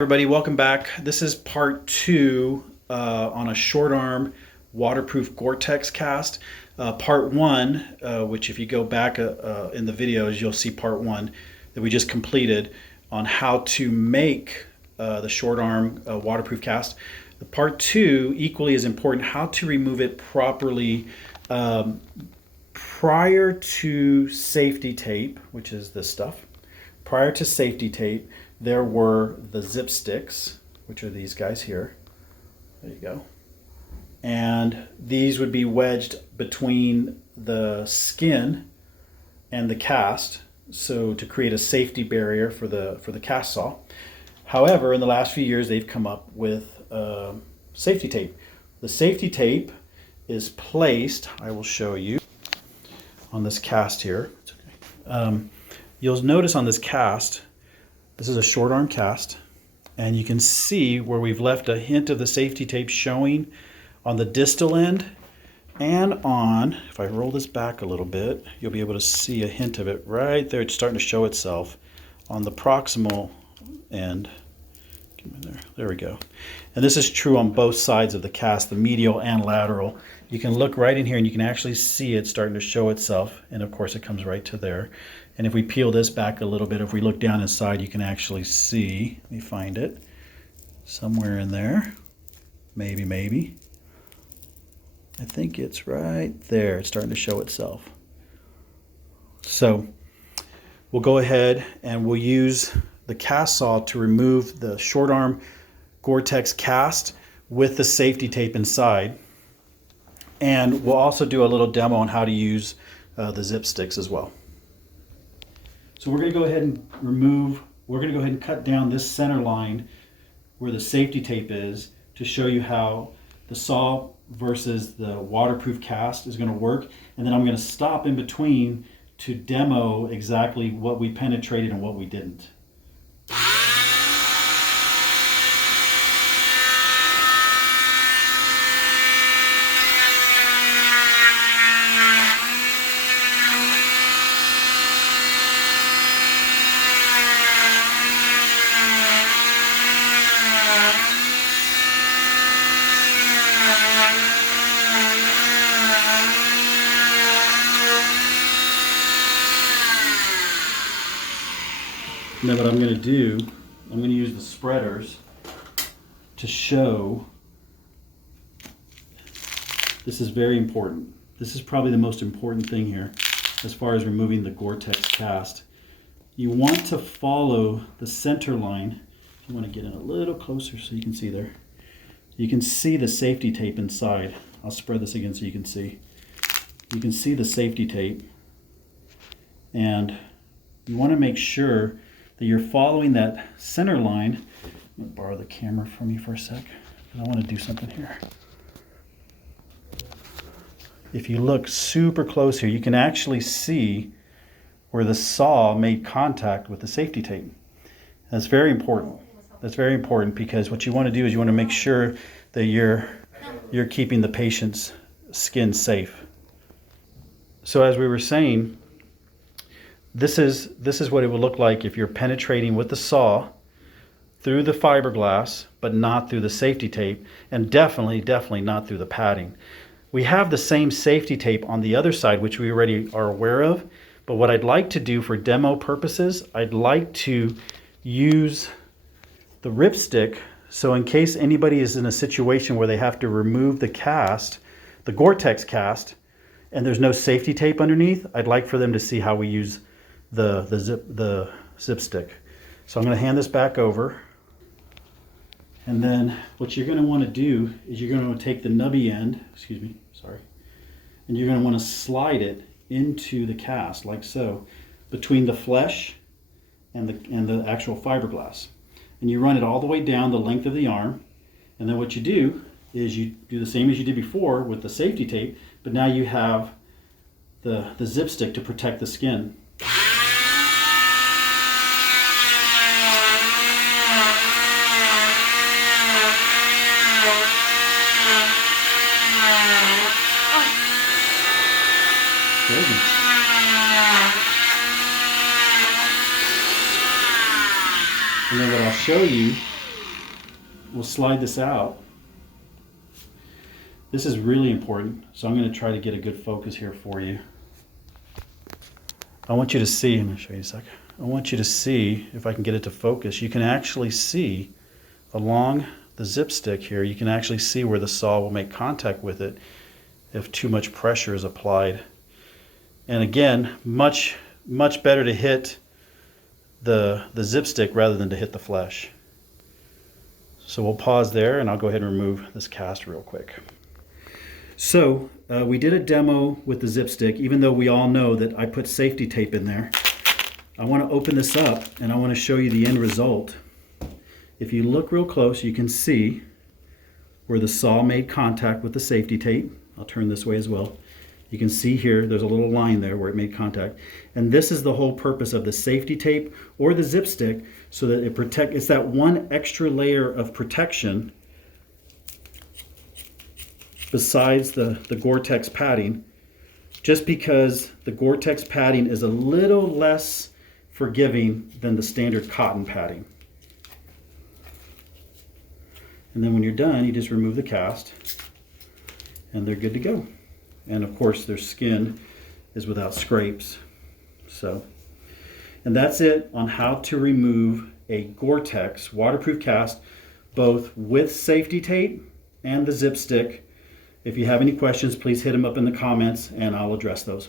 Everybody, welcome back. This is part two on a short arm waterproof Gore-Tex cast. Part one, which if you go back in the videos, you'll see part one that we just completed on how to make the short arm waterproof cast. The part two, equally as important, how to remove it properly prior to safety tape, which is this stuff. Prior to safety tape, there were the zip sticks, which are these guys here. There you go. And these would be wedged between the skin and the cast, so to create a safety barrier for the cast saw. However, in the last few years, they've come up with safety tape. The safety tape is placed, I will show you, on this cast here. It's okay. You'll notice on this cast, this is a short arm cast, and you can see where we've left a hint of the safety tape showing on the distal end and on, if I roll this back a little bit, you'll be able to see a hint of it right there. It's starting to show itself on the proximal end. There we go. And this is true on both sides of the cast, the medial and lateral. You can look right in here and you can actually see it starting to show itself. And of course it comes right to there. And if we peel this back a little bit, if we look down inside, you can actually see, let me find it, somewhere in there. Maybe. I think it's right there. It's starting to show itself. So we'll go ahead and we'll use the cast saw to remove the short arm Gore-Tex cast with the safety tape inside. And we'll also do a little demo on how to use the zip sticks as well. So we're going to go ahead and we're going to go ahead and cut down this center line where the safety tape is to show you how the saw versus the waterproof cast is going to work. And then I'm going to stop in between to demo exactly what we penetrated and what we didn't. Now what I'm going to do, I'm going to use the spreaders to show, this is very important. This is probably the most important thing here as far as removing the Gore-Tex cast. You want to follow the center line. You want to get in a little closer so you can see there. You can see the safety tape inside. I'll spread this again so you can see. You can see the safety tape, and you want to make sure that you're following that center line. I'm going to borrow the camera from you for a sec. I want to do something here. If you look super close here, you can actually see where the saw made contact with the safety tape. That's very important. That's very important because what you want to do is you want to make sure that you're keeping the patient's skin safe. So as we were saying, this is what it would look like if you're penetrating with the saw through the fiberglass, but not through the safety tape, and definitely not through the padding. We have the same safety tape on the other side, which we already are aware of, but what I'd like to do for demo purposes, I'd like to use the ripstick, so in case anybody is in a situation where they have to remove the cast, the Gore-Tex cast, and there's no safety tape underneath, I'd like for them to see how we use the zip stick. So I'm going to hand this back over, and then what you're going to want to do is you're going to take the nubby end, and you're going to want to slide it into the cast like so, between the flesh and the actual fiberglass, and you run it all the way down the length of the arm. And then what you do is you do the same as you did before with the safety tape, but now you have the zip stick to protect the skin. And then what I'll show you we'll slide this out. This is really important, so I'm going to try to get a good focus here for you. I want you to see, I'm going to show you a sec. I want you to see, if I can get it to focus, you can actually see along the zip stick here, you can actually see where the saw will make contact with it if too much pressure is applied. And again, much better to hit the zip stick rather than to hit the flesh. So we'll pause there and I'll go ahead and remove this cast real quick. So we did a demo with the zip stick, even though we all know that I put safety tape in there. I want to open this up and I want to show you the end result. If you look real close, you can see where the saw made contact with the safety tape. I'll turn this way as well. You can see here, there's a little line there where it made contact. And this is the whole purpose of the safety tape or the zip stick, so that it's that one extra layer of protection besides the Gore-Tex padding, just because the Gore-Tex padding is a little less forgiving than the standard cotton padding. And then when you're done, you just remove the cast and they're good to go. And of course their skin is without scrapes. And that's it on how to remove a Gore-Tex waterproof cast, both with safety tape and the zip stick. If you have any questions, please hit them up in the comments and I'll address those.